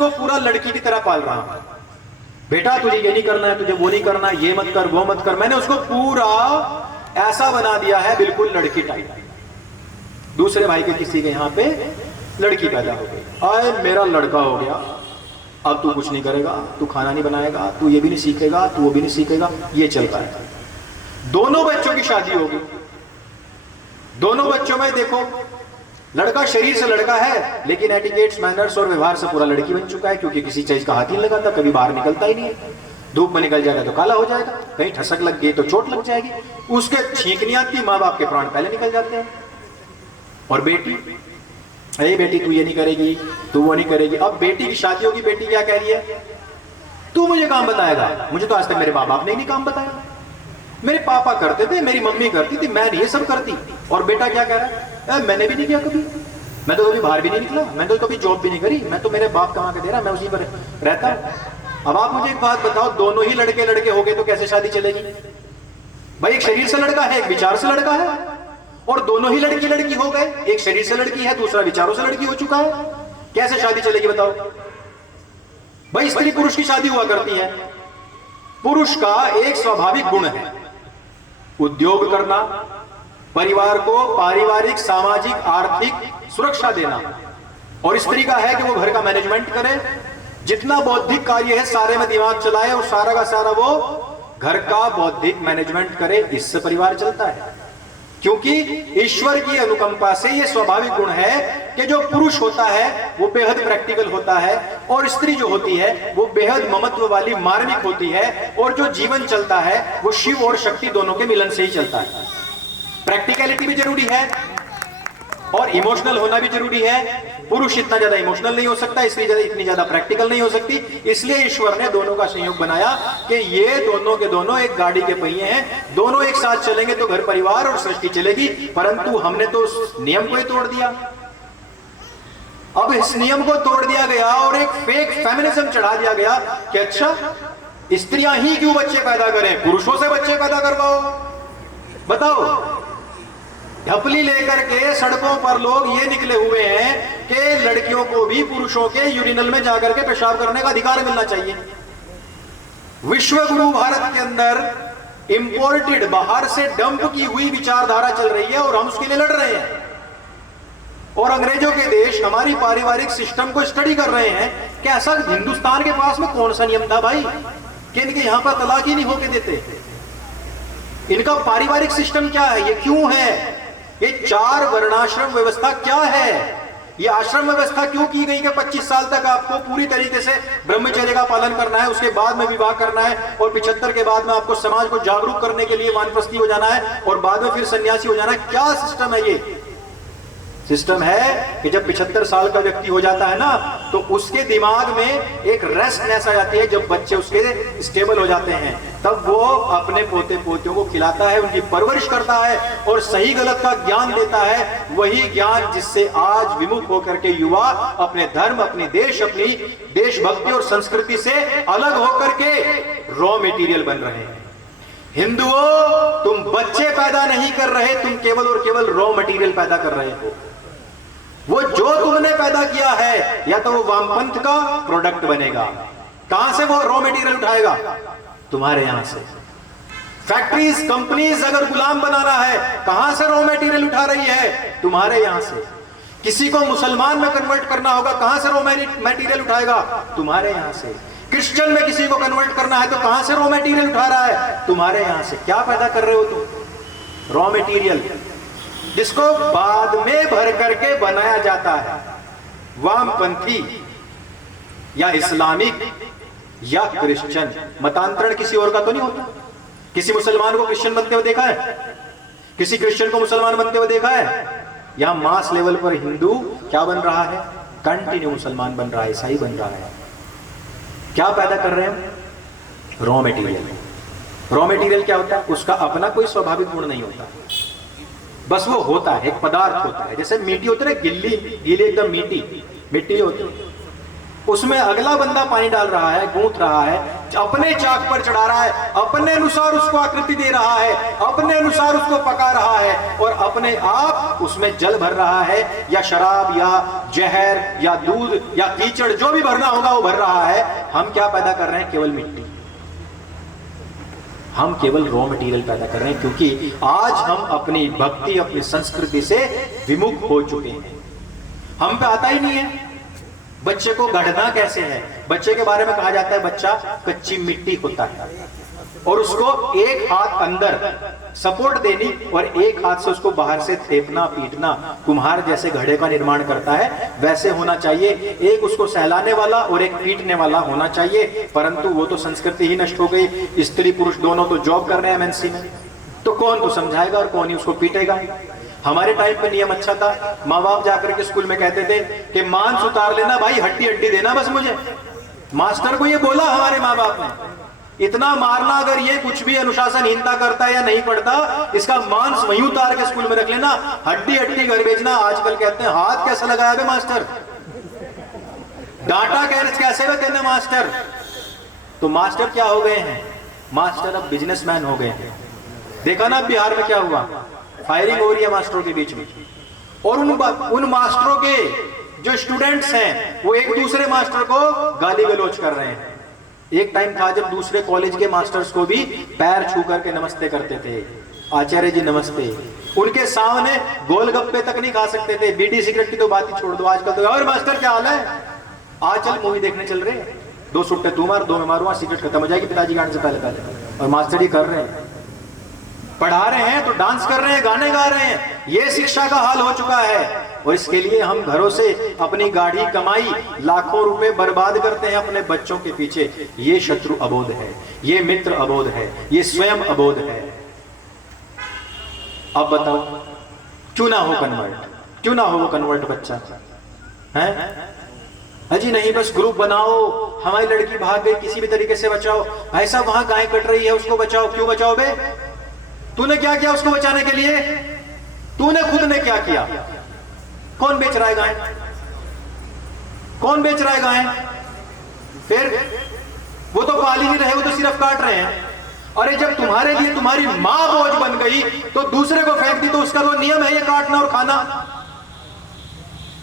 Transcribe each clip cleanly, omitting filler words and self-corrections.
उसको पूरा लड़की की तरह पाल रहा हूं। बेटा तुझे ये नहीं करना है, तुझे वो नहीं करना, ये मत कर, वो मत कर। मैंने उसको पूरा ऐसा बना दिया है, बिल्कुल लड़की टाइप। दूसरे भाई के किसी के यहां पे लड़की पैदा हो गई, आए मेरा लड़का हो गया, अब तू कुछ नहीं करेगा, तू खाना नहीं बनाएगा, तू ये भी नहीं सीखेगा, तू वो भी नहीं सीखेगा। ये चलता है। दोनों बच्चों की शादी होगी, दोनों बच्चों में देखो लड़का शरीर से लड़का है, लेकिन एटिकेट्स, मैनर्स और व्यवहार से पूरा लड़की बन चुका है, क्योंकि किसी चीज का हाथ ही नहीं लगाता, कभी बाहर निकलता ही नहीं है। धूप में निकल जाएगा तो काला हो जाएगा, कहीं ठसक लग गई तो चोट लग जाएगी, उसके छींक नहीं आती, माँ बाप के प्राण पहले निकल जाते हैं। और बेटी, अरे बेटी तू ये नहीं करेगी, तू वो नहीं करेगी। अब बेटी की शादी होगी, बेटी क्या कह रही है, तू मुझे काम बताएगा, मुझे तो आज तक मेरे माँ बाप ने नहीं काम बताया, मेरे पापा करते थे, मेरी मम्मी करती थी, मैं ये सब करती। और बेटा क्या कह रहा है, मैंने भी नहीं किया कभी, मैं तो कभी बाहर भी नहीं निकला, मैं तो कभी जॉब भी नहीं करी, मैं तो मेरे बाप कमा के दे रहा, मैं उसी पर रहता हूं। अब आप मुझे एक बात बताओ, दोनों ही लड़के लड़के हो गए तो कैसे शादी चलेगी भाई? एक शरीर से लड़का है, एक विचार से लड़का है, और दोनों ही लड़की लड़की हो गए, एक शरीर से लड़की है, दूसरा विचारों से लड़की हो चुका है, कैसे शादी चलेगी बताओ भाई? स्त्री पुरुष की शादी हुआ करती है। पुरुष का एक स्वाभाविक गुण है उद्योग करना, परिवार को पारिवारिक, सामाजिक, आर्थिक सुरक्षा देना, और स्त्री का है कि वो घर का मैनेजमेंट करे, जितना बौद्धिक कार्य है सारे में दिमाग चलाए और सारा का सारा वो घर का बौद्धिक मैनेजमेंट करे, इससे परिवार चलता है। क्योंकि ईश्वर की अनुकंपा से यह स्वाभाविक गुण है कि जो पुरुष होता है वो बेहद प्रैक्टिकल होता है, और स्त्री जो होती है वो बेहद ममत्व वाली, मार्मिक होती है, और जो जीवन चलता है वो शिव और शक्ति दोनों के मिलन से ही चलता है। प्रैक्टिकलिटी भी जरूरी है और इमोशनल होना भी जरूरी है। पुरुष इतना ज्यादा इमोशनल नहीं हो सकता, स्त्री इतनी ज्यादा प्रैक्टिकल नहीं हो सकती, इसलिए ईश्वर ने दोनों का संयोग बनाया कि ये दोनों के दोनों एक गाड़ी के पहिए हैं, दोनों एक साथ चलेंगे तो घर परिवार और सृष्टि चलेगी। परंतु हमने तो उस नियम को ही तोड़ दिया। अब इस नियम को तोड़ दिया गया और एक फेक फेमिनिज्म चढ़ा दिया गया कि अच्छा स्त्रियां ही क्यों बच्चे पैदा करें, पुरुषों से बच्चे पैदा करवाओ। बताओ, ढपली लेकर के सड़कों पर लोग ये निकले हुए हैं कि लड़कियों को भी पुरुषों के यूरिनल में जाकर के पेशाब करने का अधिकार मिलना चाहिए। विश्व गुरु भारत के अंदर इंपोर्टेड, बाहर से डंप की हुई विचारधारा चल रही है और हम उसके लिए लड़ रहे हैं। और अंग्रेजों के देश हमारी पारिवारिक सिस्टम को स्टडी कर रहे हैं कि ऐसा हिंदुस्तान के पास में कौन सा नियम था भाई कि इनके यहां पर तलाक ही नहीं होके देते। इनका पारिवारिक सिस्टम क्या है, ये क्यों है, ये 4 वर्णाश्रम व्यवस्था क्या है, ये आश्रम व्यवस्था क्यों की गई कि 25 साल तक आपको पूरी तरीके से ब्रह्मचर्य का पालन करना है, उसके बाद में विवाह करना है, और 75 के बाद में आपको समाज को जागरूक करने के लिए वानप्रस्थी हो जाना है, और बाद में फिर सन्यासी हो जाना है। क्या सिस्टम है ये? सिस्टम है कि जब 75 साल का व्यक्ति हो जाता है ना, तो उसके दिमाग में एक रेस्टनेस आ जाती है। जब बच्चे उसके स्टेबल हो जाते हैं तब वो अपने पोते पोतियों को खिलाता है, उनकी परवरिश करता है और सही गलत का ज्ञान देता है। वही ज्ञान जिससे आज विमुख होकर के युवा अपने धर्म, अपनी देश, अपनी देशभक्ति और संस्कृति से अलग होकर के रॉ मटेरियल बन रहे हैं। हिंदुओं, तुम बच्चे पैदा नहीं कर रहे, तुम केवल और केवल रॉ मटेरियल पैदा कर रहे हो। वो जो तुमने पैदा किया है या तो वो वामपंथ का प्रोडक्ट बनेगा। कहां से वो रॉ मटेरियल उठाएगा? तुम्हारे यहां से। फैक्ट्रीज, कंपनीज अगर गुलाम बनाना है, कहां से रॉ मटेरियल उठा रही है? तुम्हारे यहां से। किसी को मुसलमान में कन्वर्ट करना होगा, कहां से रॉ मटेरियल उठाएगा? तुम्हारे यहां से। क्रिश्चियन में किसी को कन्वर्ट करना है तो कहां से रॉ मटेरियल उठा रहा है? तुम्हारे यहां से। क्या पैदा कर रहे हो तुम? रॉ मटेरियल, जिसको बाद में भर करके बनाया जाता है। वामपंथी या इस्लामिक या क्रिश्चियन, मतांतरण किसी और का तो नहीं होता। किसी मुसलमान को क्रिश्चियन बनते हुए देखा है? किसी क्रिश्चियन को मुसलमान बनते हुए देखा है? यहां मास लेवल पर हिंदू क्या बन रहा है? कंटिन्यू मुसलमान बन रहा है, ईसाई बन रहा है। क्या पैदा कर रहे हैं? Raw material. रॉ मटेरियल क्या होता है? उसका अपना कोई स्वाभाविक गुण नहीं होता, बस वो होता है, एक पदार्थ होता है। जैसे मिट्टी होती है, गीली एकदम मिट्टी होती है, उसमें अगला बंदा पानी डाल रहा है, गूंथ रहा है, अपने चाक पर चढ़ा रहा है, अपने अनुसार उसको आकृति दे रहा है, अपने अनुसार उसको पका रहा है और अपने आप उसमें जल भर रहा है या शराब या जहर या दूध या कीचड़ जो भी भरना होगा वो भर रहा है। हम क्या पैदा कर रहे हैं? केवल मिट्टी। हम केवल रॉ मटेरियल पैदा कर रहे हैं, क्योंकि आज हम अपनी भक्ति, अपनी संस्कृति से विमुख हो चुके हैं। हम पे आता ही नहीं है बच्चे को गढ़ना कैसे है। बच्चे के बारे में कहा जाता है बच्चा कच्ची मिट्टी होता है, और उसको एक हाथ अंदर सपोर्ट देनी और एक हाथ से उसको बाहर से थेपना पीटना। कुम्हार जैसे घड़े का निर्माण करता है वैसे होना चाहिए, एक उसको सहलाने वाला और एक पीटने वाला होना चाहिए। परंतु वो तो संस्कृति ही नष्ट हो गई। स्त्री पुरुष दोनों तो जॉब कर रहे हैं एमएनसी में, तो कौन तो समझाएगा और कौन ही उसको पीटेगा। हमारे टाइम पे नियम अच्छा था, माँ बाप जाकर के स्कूल में कहते थे कि मांस उतार लेना भाई, हड्डी हड्डी देना बस मुझे। मास्टर को ये बोला हमारे माँ बाप ने, इतना मारना, अगर ये कुछ भी अनुशासनहीनता करता है या नहीं पढ़ता, इसका मांस वहीं उतार के स्कूल में रख लेना, हड्डी हड्डी घर भेजना। आजकल कहते हैं हाथ कैसा लगाया बे मास्टर, डांटा कैसे वे तेने मास्टर। तो मास्टर क्या हो गए हैं? मास्टर अब बिजनेसमैन हो गए हैं। देखा ना बिहार में क्या हुआ, फायरिंग हो रही है मास्टरों के बीच में, और उन मास्टरों के जो स्टूडेंट्स हैं वो एक दूसरे मास्टर को गाली गलौज कर रहे हैं। एक टाइम था जब दूसरे कॉलेज के मास्टर्स को भी पैर छू करके नमस्ते करते थे, आचार्य जी नमस्ते। उनके सामने गोलगप्पे तक नहीं खा सकते थे, बीड़ी सिगरेट की तो बात ही छोड़ दो। आजकल तो और मास्टर क्या हाल है, आज चल मूवी देखने चल रहे हैं, 2 सुट्टे तू मार 2 मैं मारूंगा, सिगरेट खत्म हो जाएगी पिताजी गाने से पहले पहले। और मास्टर ही कर रहे हैं, पढ़ा रहे हैं तो डांस कर रहे हैं, गाने गा रहे हैं। ये शिक्षा का हाल हो चुका है। और इसके लिए हम घरों से अपनी गाढ़ी कमाई लाखों रुपए बर्बाद करते हैं अपने बच्चों के पीछे। ये शत्रु अबोध है, ये मित्र अबोध है, ये स्वयं अबोध है। अब बताओ क्यों ना हो कन्वर्ट, क्यों ना हो वो कन्वर्ट बच्चा है? अजी नहीं, बस ग्रुप बनाओ, हमारी लड़की भाग गई, किसी भी तरीके से बचाओ। भाई साहब वहां गाय कट रही है, उसको बचाओ। क्यों बचाओ बे? तूने क्या किया उसको बचाने के लिए? तूने खुद ने क्या किया? कौन बेच रहा है गाय? कौन बेच रहा है गाय? फिर वो तो पाल ही नहीं रहे, वो तो सिर्फ काट रहे हैं। अरे जब तुम्हारे लिए तुम्हारी मां बोझ बन गई तो दूसरे को फेंक दी, तो उसका तो नियम है ये काटना और खाना।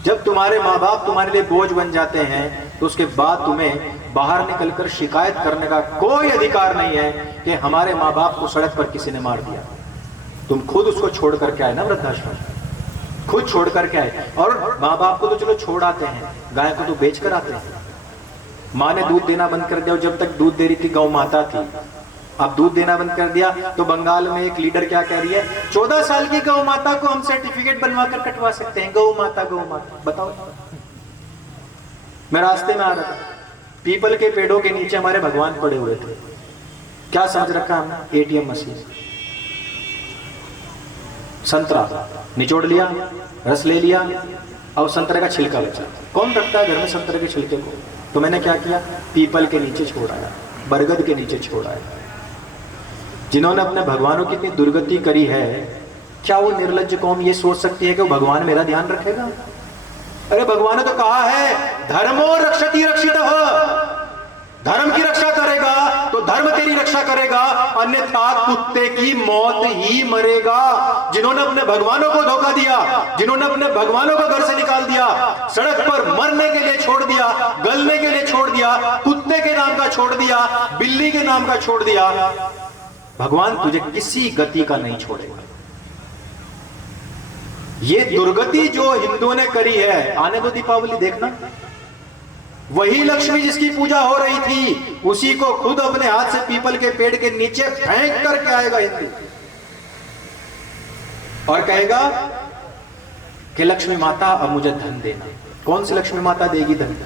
जब तुम्हारे माँ बाप तुम्हारे लिए बोझ बन जाते हैं तो उसके बाद तुम्हें बाहर निकलकर शिकायत करने का कोई अधिकार नहीं है कि हमारे माँ बाप को सड़क पर किसी ने मार दिया। तुम खुद उसको छोड़ करके आए ना वृद्धाश्रम, खुद छोड़ करके आए। और माँ बाप को तो चलो छोड़ आते हैं, गाय को तो बेच कर आते हैं। माँ ने दूध देना बंद कर दिया, जब तक दूध दे रही थी गौ माता थी। अब दूध देना बंद कर दिया तो बंगाल में एक लीडर क्या कह रही है, 14 साल की गौ माता को हम सर्टिफिकेट बनवा कर कटवा सकते हैं। गौ माता गौ माता, बताओ। मैं रास्ते में आ रहा था, पीपल के पेड़ों के नीचे हमारे भगवान पड़े हुए थे। क्या समझ रखा हमने? ATM machine. संतरा निचोड़ लिया, रस ले लिया, और संतरे का छिलका बचा। कौन रखता है घर में संतरे के छिलके को? तो मैंने क्या किया, पीपल के नीचे छोड़ाया, बरगद के नीचे छोड़ाया। जिन्होंने अपने भगवानों की इतनी दुर्गति करी है, क्या वो निर्लज्ज कौम ये सोच सकती है कि वो भगवान मेरा ध्यान रखेगा? अरे भगवान ने तो कहा है धर्मो रक्षति रक्षितः, धर्म की रक्षा करेगा तो धर्म तेरी रक्षा करेगा, अन्यथा कुत्ते की मौत ही मरेगा। जिन्होंने अपने भगवानों को धोखा दिया, जिन्होंने अपने भगवानों को घर से निकाल दिया, सड़क पर मरने के लिए छोड़ दिया, गलने के लिए छोड़ दिया, कुत्ते के नाम का छोड़ दिया, बिल्ली के नाम का छोड़ दिया, भगवान तुझे किसी गति का नहीं छोड़ेगा। ये दुर्गति जो हिंदुओं ने करी है, आने दो दीपावली देखना, वही लक्ष्मी जिसकी पूजा हो रही थी उसी को खुद अपने हाथ से पीपल के पेड़ के नीचे फेंक करके आएगा हिंदू, और कहेगा कि लक्ष्मी माता अब मुझे धन देना। कौन सी लक्ष्मी माता देगी धन?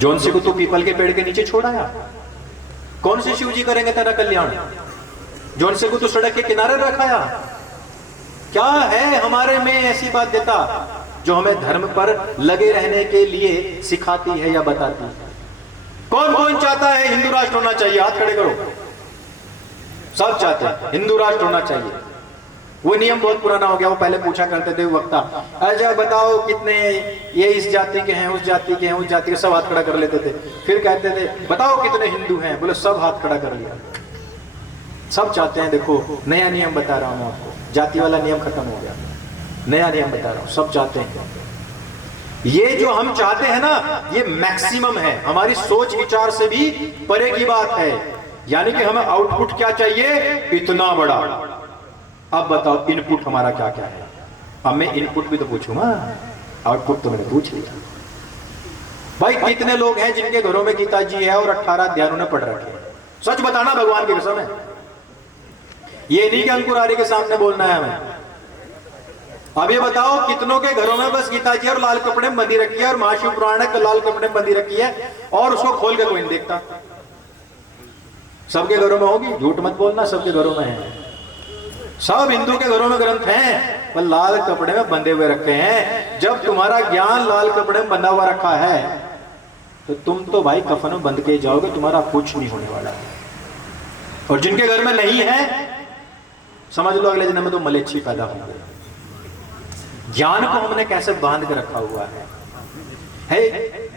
जौन सी को तू पीपल के पेड़ के नीचे छोड़ाया, कौन से शिव जी करेंगे तेरा कल्याण? जौन से को तू सड़क के किनारे रखाया। क्या है हमारे में ऐसी बाध्यता जो हमें धर्म पर लगे रहने के लिए सिखाती है या बताती है? कौन कौन चाहता है हिंदू राष्ट्र होना चाहिए? हाथ खड़े करो। सब चाहते हैं हिंदू राष्ट्र होना चाहिए। वो नियम बहुत पुराना हो गया, वो पहले पूछा करते थे वक्ता, अच्छा बताओ कितने ये इस जाति के हैं, उस जाति के हैं, उस जाति के, सब हाथ खड़ा कर लेते थे। फिर कहते थे बताओ कितने हिंदू हैं, बोले सब हाथ खड़ा कर लिया। सब चाहते हैं। देखो नया नियम बता रहा हूं आपको, जाति वाला नियम खत्म हो गया, नया नियम बता रहा हूं। सब चाहते हैं ये जो हम चाहते हैं ना, ये मैक्सिमम है, हमारी सोच विचार से भी परे की बात है। यानी कि हमें आउटपुट क्या चाहिए, इतना बड़ा। अब बताओ इनपुट हमारा क्या क्या है। अब मैं इनपुट भी तो पूछूंगा, आउटपुट तो मैंने पूछ लिया। भाई कितने लोग हैं जिनके घरों में गीता जी है और 18 अध्याय उन्होंने पढ़ रखे हैं? सच बताना भगवान की कसम है। ये नहीं कि अंकुरारी के सामने बोलना है हमें। अब ये बताओ कितनों के घरों में बस गीता जी और लाल कपड़े में बंधी रखी है, और महाशिव पुराण लाल कपड़े में बंधी रखी है, और उसको खोल के कोई नहीं देखता। सबके घरों में होगी, झूठ मत बोलना, सबके घरों में है। सब हिंदू के घरों में ग्रंथ हैं, पर लाल कपड़े में बंधे हुए रखे हैं। जब तुम्हारा ज्ञान लाल कपड़े में बंधा हुआ रखा है तो तुम तो भाई कफन में बंध के जाओगे, तुम्हारा कुछ नहीं होने वाला है। और जिनके घर में नहीं है, समझ लो अगले जन्म में तो मलेच्छी पैदा होंगे। ज्ञान को हमने कैसे बांध के रखा हुआ है।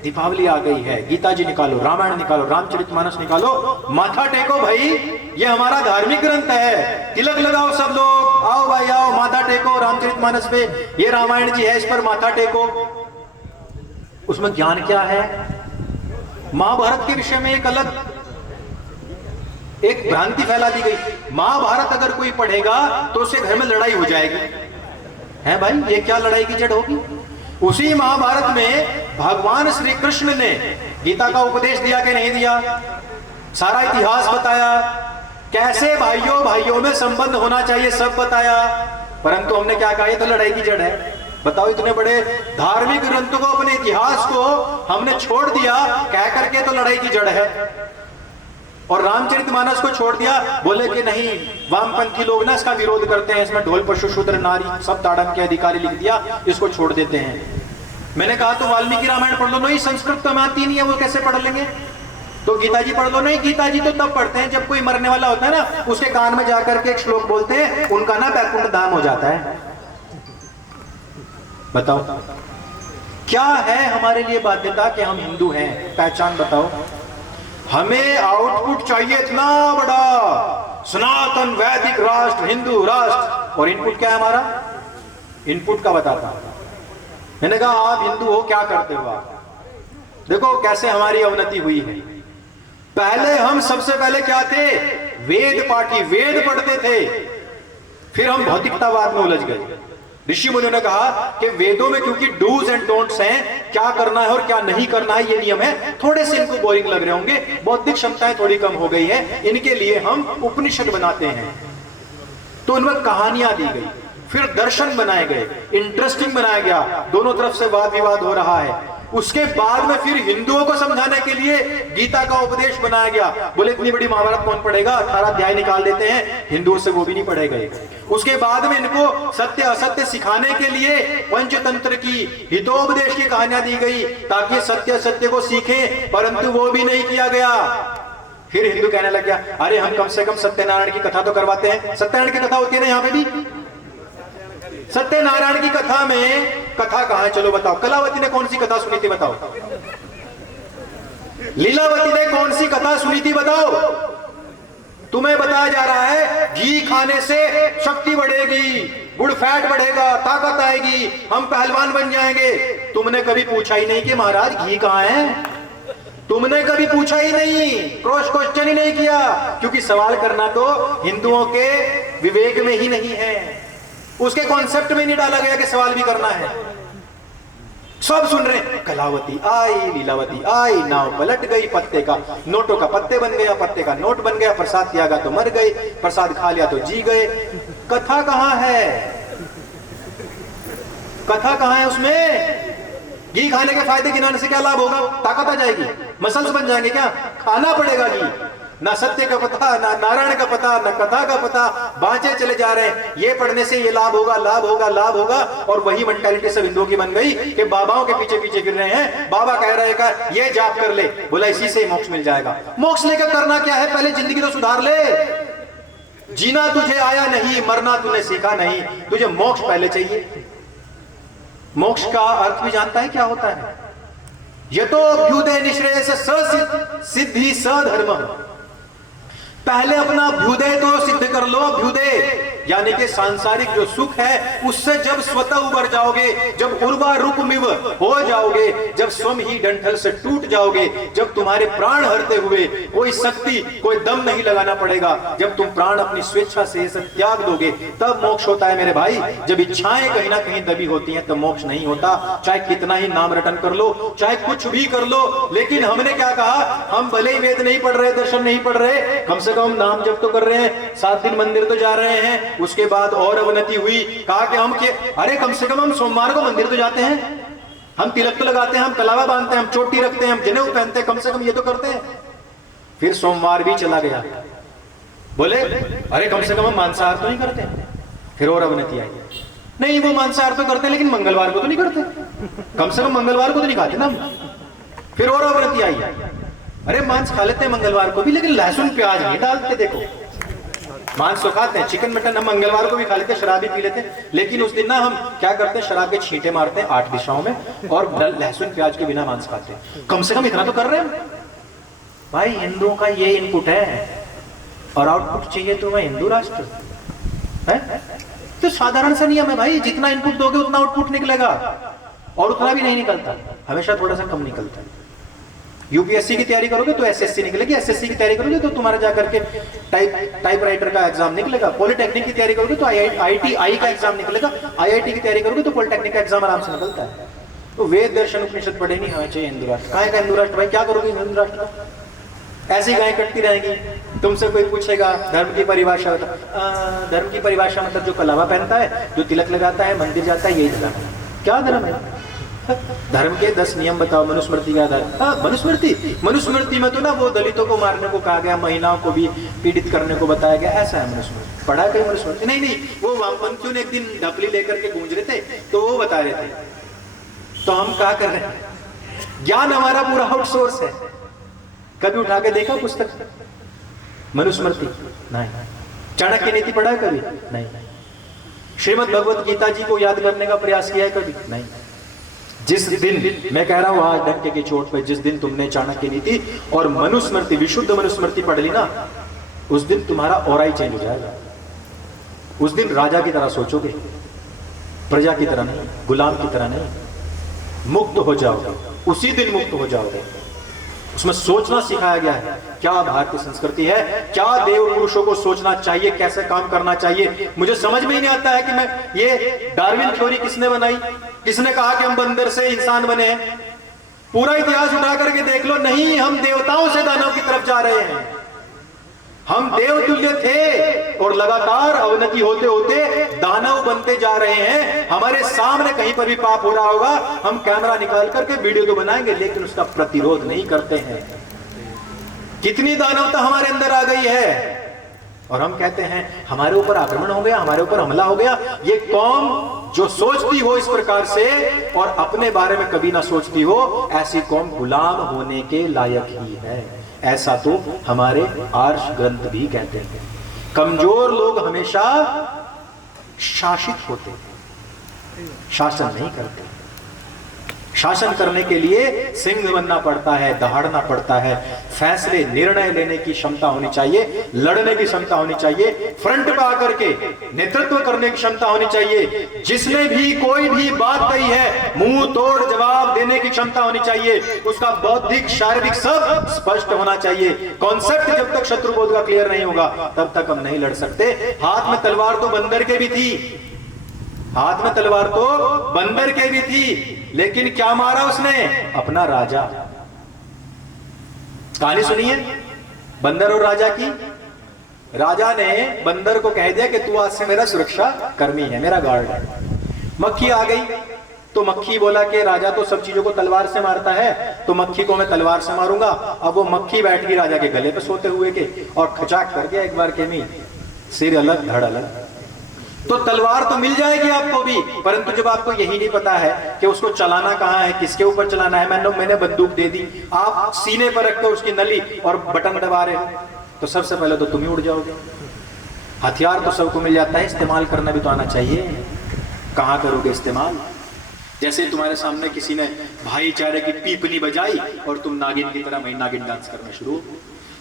दीपावली आ गई है, गीता जी निकालो, रामायण निकालो, रामचरितमानस निकालो, माथा टेको भाई, ये हमारा धार्मिक ग्रंथ है। तिलक लगाओ सब लोग, आओ भाई आओ, माथा टेको रामचरितमानस पे, ये रामायण जी है, इस पर माथा टेको। उसमें ज्ञान क्या है? महाभारत के विषय में एक अलग एक भ्रांति फैला दी गई। महाभारत अगर कोई पढ़ेगा तो उसके घर में लड़ाई हो जाएगी। है भाई, ये क्या लड़ाई की जड़ होगी? उसी महाभारत में भगवान श्री कृष्ण ने गीता का उपदेश दिया कि नहीं दिया, सारा इतिहास बताया, कैसे भाइयों भाइयों में संबंध होना चाहिए सब बताया। परंतु हमने क्या कहा, ये तो लड़ाई की जड़ है। बताओ, इतने बड़े धार्मिक ग्रंथों को, अपने इतिहास को हमने छोड़ दिया, कह करके तो लड़ाई की जड़ है। और रामचरितमानस को छोड़ दिया, बोले कि नहीं, वामपंथी लोग ना इसका विरोध करते हैं, इसमें ढोल पशु शूद्र नारी सब ताड़न के अधिकारी लिख दिया, इसको छोड़ देते हैं। मैंने कहा तो वाल्मीकि रामायण पढ़ लो। नहीं, संस्कृत तो आती नहीं है, वो कैसे पढ़ लेंगे? तो गीता जी पढ़ लो। नहीं, गीता जी तो तब पढ़ते हैं जब कोई मरने वाला होता है ना, उसके कान में जाकर के एक श्लोक बोलते हैं, उनका ना बैकुंठ धाम हो जाता है। बताओ क्या है हमारे लिए बाध्यता कि हम हिंदू हैं? पहचान बताओ। हमें आउटपुट चाहिए इतना बड़ा, सनातन वैदिक राष्ट्र, हिंदू राष्ट्र। और इनपुट क्या है हमारा? इनपुट का बताता। मैंने कहा आप हिंदू हो, क्या करते हो आप? देखो कैसे हमारी अवनति हुई है। पहले हम सबसे पहले क्या थे? वेद पाठी, वेद पढ़ते थे। फिर हम भौतिकतावाद में उलझ गए। ऋषि मुनियों ने कहा कि वेदों में क्योंकि डूज एंड डोंट्स हैं, क्या करना है और क्या नहीं करना है, ये नियम है। थोड़े से इनको बोरिंग लग रहे होंगे, बौद्धिक क्षमताएं थोड़ी कम हो गई है, इनके लिए हम उपनिषद बनाते हैं। तो उनमें कहानियां दी गई, फिर दर्शन बनाए गए, इंटरेस्टिंग बनाया गया, दोनों तरफ से वाद विवाद हो रहा है। उसके बाद में फिर हिंदुओं को समझाने के लिए गीता का उपदेश बनाया गया। बोले इतनी बड़ी महाभारत कौन पढ़ेगा, 18 अध्याय निकाल देते हैं, हिंदुओं से वो भी नहीं पढ़े गए। उसके बाद में इनको सत्य असत्य सिखाने के लिए पंचतंत्र की, हितोपदेश की कहानियां दी गई, ताकि सत्य असत्य को सीखें, परंतु वो भी नहीं किया गया। फिर हिंदू कहने लग गया, अरे हम कम से कम सत्यनारायण की कथा तो करवाते हैं। सत्यनारायण की कथा होती है ना यहाँ पे भी। सत्यनारायण की कथा में कथा कहां है? चलो बताओ। कलावती ने कौन सी कथा सुनी थी बताओ? लीलावती ने कौन सी कथा सुनी थी बताओ? तुम्हें बताया जा रहा है घी खाने से शक्ति बढ़ेगी, गुड़ फैट बढ़ेगा, ताकत आएगी, हम पहलवान बन जाएंगे। तुमने कभी पूछा ही नहीं कि महाराज घी कहां है? तुमने कभी पूछा ही नहीं, क्रॉस क्वेश्चन ही नहीं किया, क्योंकि सवाल करना तो हिंदुओं के विवेक में ही नहीं है, उसके कॉन्सेप्ट में नहीं डाला गया कि सवाल भी करना है। सब सुन रहे, कलावती आई, लीलावती आई, नाव पलट गई, पत्ते का नोटों का पत्ते बन गया, पत्ते का नोट बन गया, प्रसाद त्यागा तो मर गए, प्रसाद खा लिया तो जी गए। कथा कहां है? कथा कहां है उसमें? घी खाने के फायदे गिनाने से क्या लाभ होगा? ताकत आ जाएगी, मसल्स बन जाएंगे क्या? खाना पड़ेगा घी। ना सत्य का पता, ना नारायण का पता, ना कथा का पता, बांचे चले जा रहे हैं। ये पढ़ने से ये लाभ होगा, लाभ होगा, लाभ होगा। और वही मेंटालिटी सब हिंदुओं की बन गई कि बाबाओं के पीछे पीछे फिर रहे हैं। बाबा कह रहे हैं ये जाप कर ले, बोला इसी से मोक्ष मिल जाएगा। मोक्ष लेकर करना क्या है? पहले जिंदगी तो सुधार ले। जीना तुझे आया नहीं, मरना तूने सीखा नहीं, तुझे मोक्ष पहले चाहिए। मोक्ष का अर्थ भी जानता है क्या होता है? ये तो अभ्युदय निश्रेयस सिद्धि सधर्म। पहले अपना अभ्युदय तो सिद्ध कर लो। अभ्युदय यानी कि सांसारिक जो सुख है उससे जब स्वतः उबर जाओगे, जब उर्वा रुकमिव हो जाओगे, जब स्वयं ही डंठल से टूट जाओगे, जब तुम्हारे प्राण हरते हुए कोई शक्ति कोई दम नहीं लगाना पड़ेगा, जब तुम प्राण अपनी स्वेच्छा से सब त्याग दोगे, तब मोक्ष होता है मेरे भाई। जब इच्छाएं कहीं ना कहीं दबी होती हैं तब मोक्ष नहीं होता। चाहे कितना ही नाम रटन कर लो, चाहे कुछ भी कर लो, लेकिन हमने क्या कहा, हम भले ही वेद नहीं पढ़ रहे, दर्शन नहीं पढ़ रहे, कम से कम नाम जप तो कर रहे हैं, 7 दिन मंदिर तो जा रहे हैं। उसके बाद और अवनति हुई, कहा कि हम अरे कम से कम हम सोमवार को मंदिर तो जाते हैं, हम तिलक तो लगाते हैं, हम कलावा बांधते हैं, हम चोटी रखते हैं, हम जनेऊ पहनते हैं, कम से कम ये तो करते हैं। फिर सोमवार भी चला गया, बोले अरे कम से कम हम मांसाहार तो नहीं करते। फिर और अवनति आई, नहीं वो मांसाहार तो करते हैं लेकिन मंगलवार को तो नहीं करते, कम से कम मंगलवार को तो नहीं खाते ना। फिर और अवनति आई, अरे मांस खा लेते हैं मंगलवार को भी लेकिन लहसुन प्याज नहीं डालते। देखो मांस तो खाते हैं, चिकन मटन हम मंगलवार को भी खा लेते हैं, शराब भी पी लेते हैं, लेकिन उस दिन ना हम क्या करते हैं, शराब के छींटे मारते हैं 8 दिशाओं में और लहसुन प्याज के बिना मांस खाते हैं। कम से कम इतना तो कर रहे हैं भाई। हिंदुओं का ये इनपुट है और आउटपुट चाहिए तो मैं हिंदू राष्ट्र है, तो साधारण सा नियम है भाई, जितना इनपुट दोगे उतना आउटपुट निकलेगा और उतना भी नहीं निकलता, हमेशा थोड़ा सा कम निकलता है। यूपीएससी की तैयारी करोगे तो एसएससी निकलेगी, एसएससी की तैयारी करोगे तो तुम्हारा जाकर के टाइप राइटर का एग्जाम निकलेगा, पॉलिटेक्निक की तैयारी करोगे तो आईआईटी का एग्जाम निकलेगा, आईआईटी की तैयारी करोगे तो पॉलिटेक्निक का एग्जाम आराम से निकलता है। तो वेद दर्शन उपनिषद पढ़े नहीं हमें चाहिए हिंदू राष्ट्र। कहाँ का हिंदू राष्ट्र भाई, क्या करोगे हिंदू राष्ट्र का? ऐसी गाय कटती रहेंगी, तुमसे कोई पूछेगा धर्म की परिभाषा बता, धर्म की परिभाषा मतलब जो कलावा पहनता है, जो तिलक लगाता है, मंदिर जाता है, यही धर्म है। क्या धर्म है? धर्म के 10 नियम बताओ, मनुस्मृति का आधार। मनुस्मृति में तो ना वो दलितों को मारने को कहा गया, महिलाओं को भी पीड़ित करने को बताया गया, ऐसा है मनुस्मृति। पढ़ा कहीं मनुस्मृति? नहीं, वो वामपंथियों ने एक दिन ढपली लेकर के गूंज रहे थे तो वो बता रहे थे। तो हम क्या कर रहे हैं, ज्ञान हमारा पूरा आउटसोर्स है। कभी उठा के देखा पुस्तक मनुस्मृति? नहीं। चाणक्य नीति पढ़ा है कभी? नहीं। श्रीमद् भगवत गीता जी को याद करने का प्रयास किया है कभी? नहीं। जिस दिन, मैं कह रहा हूं आज डंके की चोट पे, जिस दिन तुमने चाणक्य नीति और मनुस्मृति, विशुद्ध मनुस्मृति पढ़ ली ना, उस दिन तुम्हारा ऑरा ही चेंज हो जाएगा। उस दिन राजा की तरह सोचोगे, प्रजा की तरह नहीं, गुलाम की तरह नहीं, मुक्त हो जाओगे, उसी दिन मुक्त हो जाओगे। उसमें सोचना सिखाया गया है। क्या भारतीय संस्कृति है, क्या देव पुरुषों को सोचना चाहिए, कैसे काम करना चाहिए। मुझे समझ में ही नहीं आता है कि मैं ये डार्विन थ्योरी किसने बनाई, किसने कहा कि हम बंदर से इंसान बने हैं। पूरा इतिहास उठा करके देख लो, नहीं, हम देवताओं से दानव की तरफ जा रहे हैं। हम देवतुल्य थे और लगातार अवनति होते होते दानव बनते जा रहे हैं। हमारे सामने कहीं पर भी पाप हो रहा होगा, हम कैमरा निकाल करके वीडियो तो बनाएंगे, लेकिन उसका प्रतिरोध नहीं करते हैं। कितनी दानवता हमारे अंदर आ गई है और हम कहते हैं हमारे ऊपर आक्रमण हो गया, हमारे ऊपर हमला हो गया। ये कौम जो सोचती हो इस प्रकार से और अपने बारे में कभी ना सोचती हो, ऐसी कौम गुलाम होने के लायक ही है। ऐसा तो हमारे आर्ष ग्रंथ भी कहते हैं। कमजोर लोग हमेशा शासित होते हैं, शासन नहीं करते। शासन करने के लिए सिंह बनना पड़ता है, दहाड़ना पड़ता है, फैसले निर्णय लेने की क्षमता होनी चाहिए, लड़ने की क्षमता होनी चाहिए, फ्रंट पर आकर के नेतृत्व करने की क्षमता होनी चाहिए। जिसने भी कोई भी बात कही है, मुंह तोड़ जवाब देने की क्षमता होनी चाहिए। उसका बौद्धिक शारीरिक सब स्पष्ट होना चाहिए। कॉन्सेप्ट जब तक शत्रुबोध का क्लियर नहीं होगा तब तक हम नहीं लड़ सकते। हाथ में तलवार तो बंदर के भी थी, हाथ में तलवार तो बंदर के भी थी, लेकिन क्या मारा उसने? अपना राजा। कहानी सुनिए बंदर और राजा की। राजा ने बंदर को कह दिया कि तू आज से मेरा सुरक्षा कर्मी है, मेरा गार्ड है। मक्खी आ गई तो मक्खी बोला कि राजा तो सब चीजों को तलवार से मारता है, तो मक्खी को मैं तलवार से मारूंगा। अब वो मक्खी बैठ गई राजा के गले पे सोते हुए के और खचाक कर गया एक बार के में, सिर अलग धड़ अलग। तो तलवार तो मिल जाएगी आपको भी, परंतु जब आपको यही नहीं पता है कि उसको चलाना कहाँ है, किसके ऊपर चलाना है। मैंने बंदूक दे दी, आप सीने पर रखकर उसकी नली और बटन दबा रहे हो, तो सबसे पहले तो तुम ही उड़ जाओगे। हथियार तो सबको मिल जाता है, इस्तेमाल करना भी तो आना चाहिए। कहाँ करोगे इस्तेमाल? जैसे तुम्हारे सामने किसी ने भाईचारे की पीपनी बजाई और तुम नागिन की तरह वही नागिन डांस करना शुरू,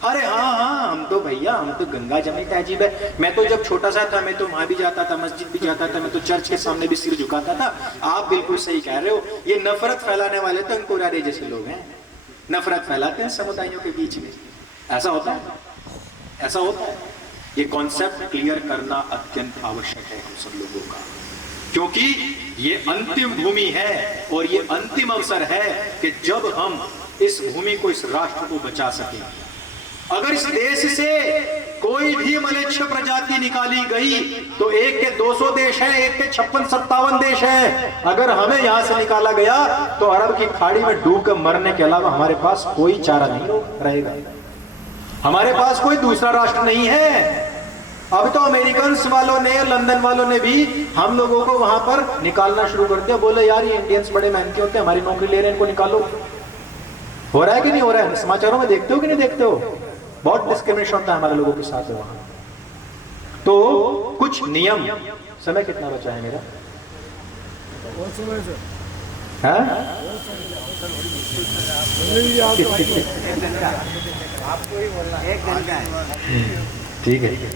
अरे हाँ हाँ, हम तो भैया, हम तो गंगा जमनी तहजीब है। मैं तो जब छोटा सा था, मैं तो वहां भी जाता था, मस्जिद भी जाता था, मैं तो चर्च के सामने भी सिर झुकाता था। आप बिल्कुल सही कह रहे हो, ये नफरत फैलाने वाले तो अंकुरारे जैसे लोग हैं, नफरत फैलाते हैं समुदायों के बीच में। ऐसा होता है, ऐसा होता है। ये कॉन्सेप्ट क्लियर करना अत्यंत आवश्यक है हम सब लोगों का, क्योंकि ये अंतिम भूमि है और ये अंतिम अवसर है कि जब हम इस भूमि को, इस राष्ट्र को बचा सकें। अगर इस देश से कोई भी मलेच्छ प्रजाति निकाली गई तो एक के 200 देश हैं, एक के 56-57 देश हैं। अगर हमें यहां से निकाला गया तो अरब की खाड़ी में डूब कर मरने के अलावा हमारे पास कोई चारा नहीं रहेगा। हमारे पास कोई दूसरा राष्ट्र नहीं है। अब तो अमेरिकन वालों ने, लंदन वालों ने भी हम लोगों को वहां पर निकालना शुरू कर दिया। बोले यार, ये इंडियंस बड़े मेहनती होते हैं, हमारी नौकरी ले रहे हैं, इनको निकालो। हो रहा है कि नहीं हो रहा है? समाचारों में देखते हो कि नहीं देखते हो? बहुत डिस्क्रिमिनेशन होता है हमारे लोगों के साथ वहां। तो कुछ नियम, समय कितना बचा है मेरा? आपको ही बोलना, 1 घंटा है। ठीक है।